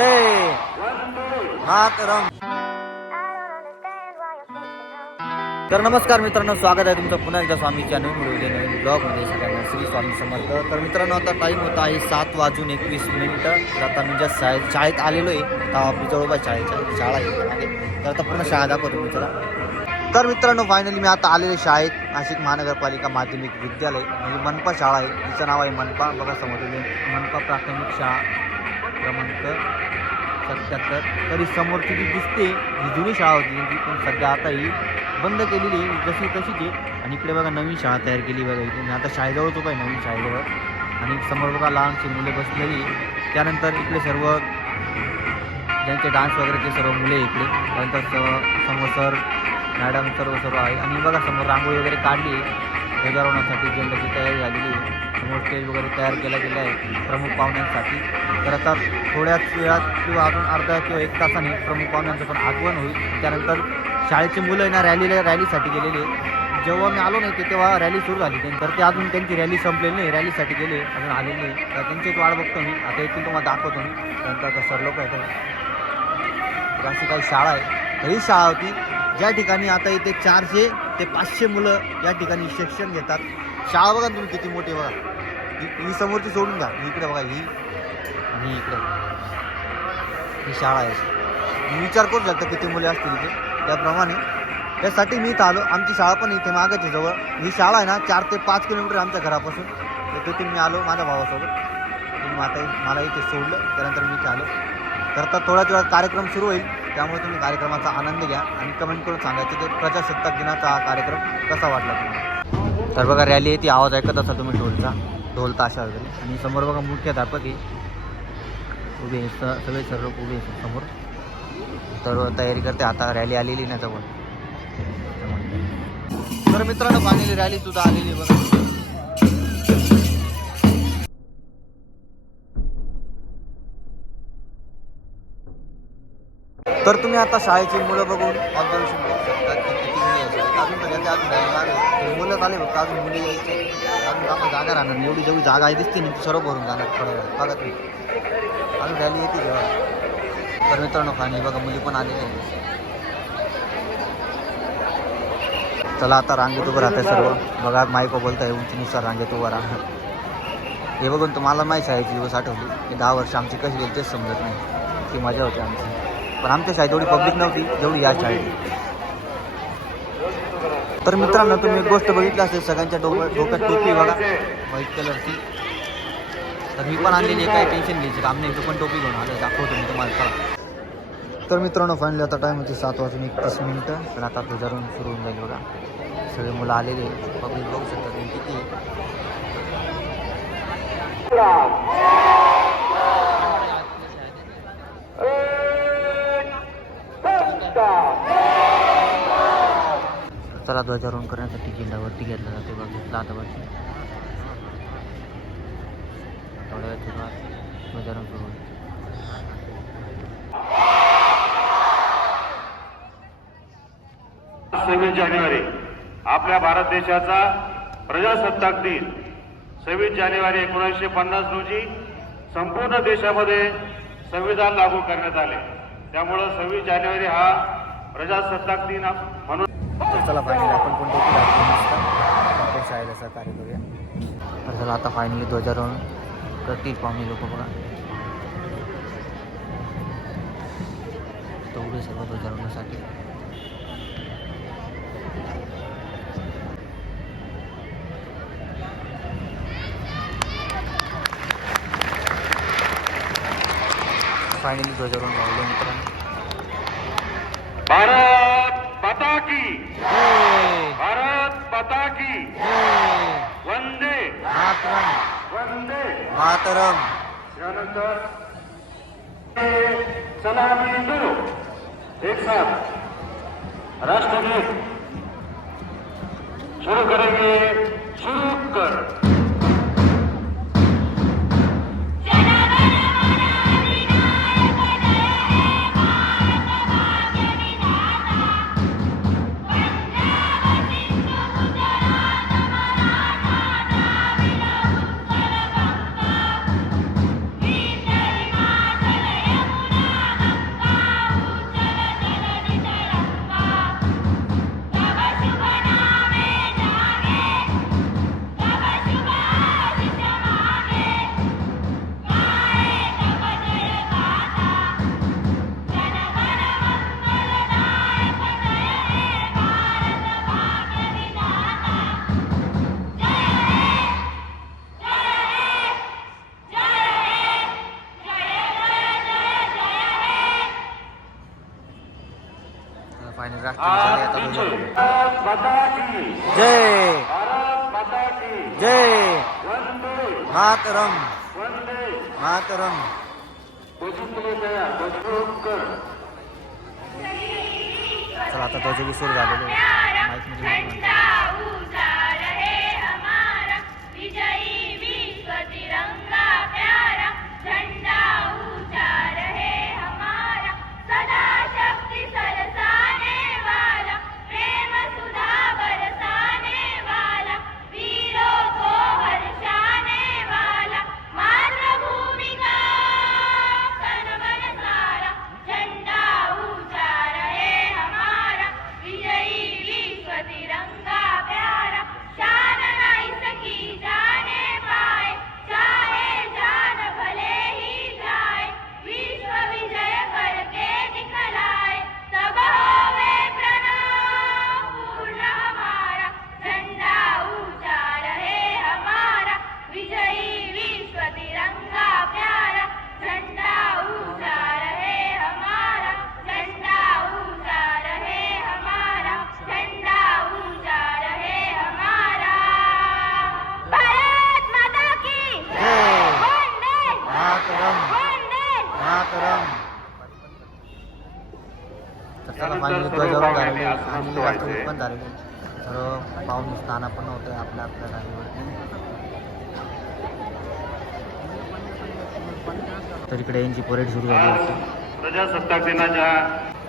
जय. मातरम तर नमस्कार मित्रांनो स्वागत आहे तुमचं पुन्हा एकदा स्वामीच्या नवीन व्हिडिओ नवीन ब्लॉगमध्ये सगळ्यांना श्री स्वामी समर्थ. तर मित्रांनो आता टाईम होता आहे सात वाजून एकवीस मिनिटं तर आता मी ज्या शाळेत शाळेत आलेलो आहे तर आपली जवळपास शाळेच्या शाळा आहे मागे. तर आता पूर्ण शाळा दाखवतो मी तर मित्रांनो फायनली मी आता आलेले शाळेत. नाशिक महानगरपालिका माध्यमिक विद्यालय म्हणजे मनपा शाळा आहे. तिचं नाव आहे मनपा. बघा समोर मनपा प्राथमिक शाळा. क्रमांक सत्याहत्तर. तरी समोरची जी दिसते ही जुनी शाळा होती त्यांची पण सध्या आता ही बंद केलेली आहे जशी तशीच आहे. आणि इकडे बघा नवीन शाळा तयार केली बघा इथे. मी आता शाळेजवळच उभा आहे नवीन शाळेजवळ. आणि समोर बघा लहानशी मुले बसलेली त्यानंतर इकडे सर्व ज्यांचे डान्स वगैरे ते सर्व मुले इकडे. त्यानंतर समोर सर मॅडम सर्व सर्व आहे. आणि बघा समोर रांगोळी वगैरे काढली आहे. ध्वजारोहणासाठी झेंड्याची तयारी स्टेज वगैरे तयार केला गेला आहे प्रमुख पाहुण्यांसाठी. तर आता थोड्याच वेळात किंवा अजून अर्ध्या किंवा एक तासाने प्रमुख पाहुण्यांचं पण आगमन होईल. त्यानंतर शाळेची मुलं ना रॅलीला रॅलीसाठी गेलेले जेव्हा मी आलो नाही ते तेव्हा रॅली सुरू झाली तर ते अजून त्यांची रॅली संपलेली नाही रॅलीसाठी गेले अजून आलेले नाही. तर त्यांचीच वाट बघतो मी. आता इथून तुम्हाला दाखवतो मी. त्यानंतर आता सर लोक आहेत. अशी काही शाळा आहे. ही शाळा होती. ज्या ठिकाणी आता इथे चारशे ते पाचशे मुलं या ठिकाणी शिक्षण घेतात. शाळा बघा तुम्ही किती मोठी बघा. ही ही समोरची सोडून द्या. ही इकडे बघा ही मी ही इकडे. ही शाळा आहे. मी विचार करू शकता किती मुले असतील इथे. त्याप्रमाणे त्यासाठी मी इथं आलो. आमची शाळा पण इथे मागच आहे जवळ. ही शाळा आहे ना चार ते पाच किलोमीटर आमच्या घरापासून. तर तिथे मी आलो माझ्या भावासोबत. तुम्ही आता मला इथे सोडलं. त्यानंतर मी इथे आलो. तर आता थोड्याच वेळात कार्यक्रम सुरू होईल. त्यामुळे तुम्ही कार्यक्रमाचा आनंद घ्या आणि कमेंट करून सांगायचं की प्रजासत्ताक दिनाचा हा कार्यक्रम कसा वाटला तुम्हाला? तर बघा रॅली आहे ती आवाज ऐकत असाल तुम्ही ढोलचा. ढोल ताशा वगैरे. आणि समोर बघा मुख्याध्यापक आहे उभे सगळे सर्व उभे समोर. तर तयारी करते आता रॅली आलेली ना जवळ तर मित्रांनो पाहिलेली रॅली सुद्धा आलेली बघा. तर तुम्ही आता शाळेची मुलं बघून ऑब्झर्वेशन करू शकता की किती मुली आहे शाळेत अजून तर याच्या अजून मुलं फक्त अजून मुली यायचे. अजून आपण जागा राहणार नाही. एवढी जेवढी जागा आहे दिसते ना सर्व भरून जाणार थोडं वेळ बघा तुम्ही. अजून रॅली येते जेव्हा तर मित्रांनो खाणी बघा मुली पण आलेली आहे चला आता रांगेत उभं राहते सर्व. बघा माईक बोलताय उंचीनुसार रांगेत उभं राहा. हे बघून तुम्हाला माहीत शाळेची दिवस आठवली. की दहा वर्ष आमची कशी गेली तेच समजत नाही. ती मजा होती आमची. पण आमच्या शाळेत एवढी पब्लिक नव्हती जेवढी या शाळेत. तर मित्रांनो तुम्ही एक गोष्ट बघितली असेल सगळ्यांच्या डोक्या डोक्यात टोपी बघा व्हाईट कलरची. तर मी पण आणलेली काय काही टेन्शन घ्यायची काम नाही मी पण टोपी घेऊन आलं दाखवतो मी तुम्हाला चला. तर मित्रांनो फायनली आता टाईम होती सात वाजून एकतीस मिनिटं पण आता ध्वजारून सुरू होऊन जाईल बघा. सगळे मुलं आलेले पब्लिक बघू शकतात किती किती. आहे. ध्वजारोहण करण्यासाठी जिल्ह्यावरती घेतला जातो. बघ घेतला आता वर्षी थोड्या वेळात सुरुवात ध्वजारोहण सुरू होईल. सव्वीस जानेवारी आपल्या भारत देशाचा प्रजासत्ताक दिन. सव्वीस जानेवारी एकोणीसशे पन्नास रोजी संपूर्ण देशामध्ये संविधान लागू करण्यात आले. त्यामुळं सव्वीस जानेवारी हा प्रजासत्ताक दिन म्हणून तर चला फायनली आपण पण टोपी आपण शाळेला सहकार्य करूया तर चला आता फायनली ध्वजारोहण करतील पाहुणे लोक बघा. तेवढे सर्व ध्वजारोहणासाठी. फायनली ध्वजारोहण झालेलं मित्रांनो भारत माता की जय भारत माता की वंदे। मातरम। वंदे। मातरम। त्यानंतर सलामी दो एक साथ। राष्ट्रगीत। शुरू करेंगे शुरू कर। फायनल राष्ट्रपती जय. जय. वंदे मातरम मातरम चला आता ध्वजगी सुरू झालेले. आणि राष्ट्रपती पण झालेले सर्व पाहून स्थान पण होतं आपल्या तर इकडे यांची परेड सुरू झाली होती. प्रजासत्ताक दिनाच्या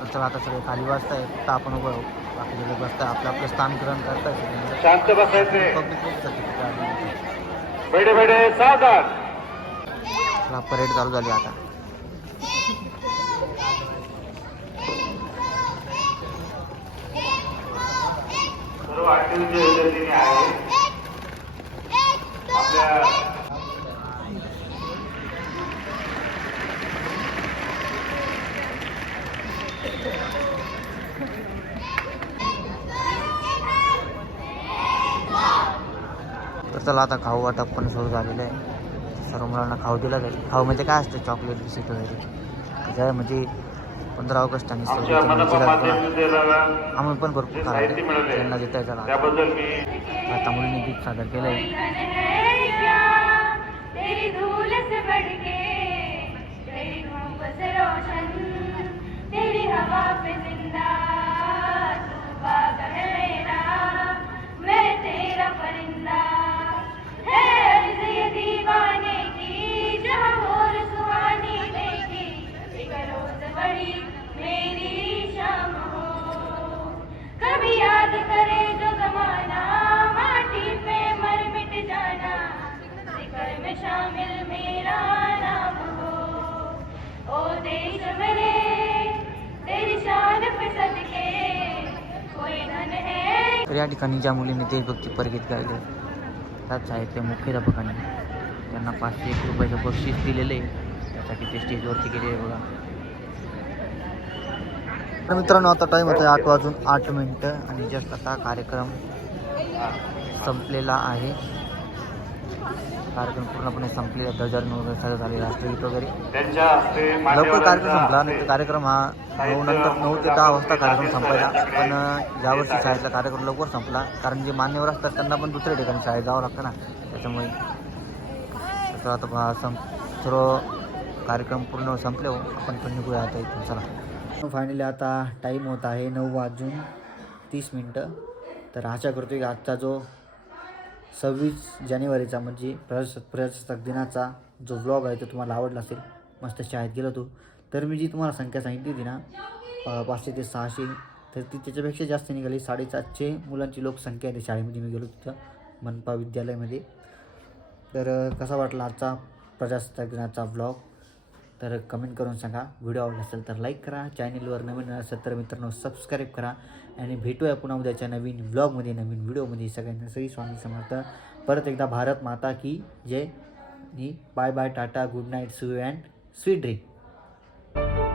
तर चला आता सगळे खाली वाजताय फक्त आपण उभं बाकी सगळे बसताय आपलं आपलं स्थान ग्रहण करताय शांत बसायचे. पब्लिक खूप बेडे सावधान. चला परेड चालू झाली आता. सर्व ऍक्टिव्हिटी आहे. आपल्या तर चला आता खाऊ वाटप पण सुरू झालेलं आहे. सर्व मुलांना खाऊ दिला जाईल. खाऊ म्हणजे काय असतं? चॉकलेट बिस्किट वगैरे. म्हणजे पंधरा ऑगस्ट आणि आम्ही पण भरपूर त्यांना देता येतं आता मुलींनी गीत सादर केलं आहे या ठिकाणी ज्या मुलींनी देशभक्ती गीत गायले त्याच साहित्य मुख्याध्यापकांनी त्यांना पाचशे एक रुपयाचं बक्षीस दिलेलं आहे. त्यासाठी ते स्टेजवरती गेले आहे बघा. तर मित्रांनो आता टाईम होता आठ वाजून आठ मिनटं आणि जस्ट आता कार्यक्रम संपलेला आहे. कार्यक्रम पूर्णपणे संपलेला ध्वजारोहण वगैरे सगळं झाले राष्ट्रगीत वगैरे. लवकर कार्यक्रम संपला. नाही तर कार्यक्रम हा नऊ नंतर नऊ ते दहा वाजता कार्यक्रम संपायचा. पण यावर्षी शाळेतला कार्यक्रम लवकर संपला. कारण जे मान्यवर असतात त्यांना पण दुसऱ्या ठिकाणी शाळेत जावं लागतं ना. त्याच्यामुळे तर आता सं सर्व कार्यक्रम पूर्ण संपले हो. आपण पण निघूया आता इथून. चला. फायनली आता टाईम होत आहे नऊ वाजून तीस मिनटं. तर आशा करतो की आजचा जो सव्वीस जानेवारीचा म्हणजे प्रजासत्ताक प्रजासत्ताक दिनाचा जो व्लॉग आहे तो तुम्हाला आवडला असेल मस्त शाळेत गेलो तो तर मी जी तुम्हाला संख्या सांगितली होती ना पाचशे ते सहाशे तर ती त्याच्यापेक्षा जास्त निघाली. साडेसातशे मुलांची लोकसंख्या आहे शाळेमध्ये मी गेलो तिथं मनपा विद्यालयामध्ये. तर कसा वाटला आजचा प्रजासत्ताक दिनाचा व्लॉग तर कमेंट करून सांगा. व्हिडिओ आवडला असेल तर लाईक करा. चॅनलवर नवीन असेल तर मित्रांनो सबस्क्राईब करा. आणि भेटूया पुन्हा उद्याच्या नवीन व्लॉगमध्ये नवीन व्हिडिओमध्ये सगळ्यांना सगळी स्वामी समर्थ. परत एकदा भारत माता की जय. नी bye bye tata good night so and sweet dream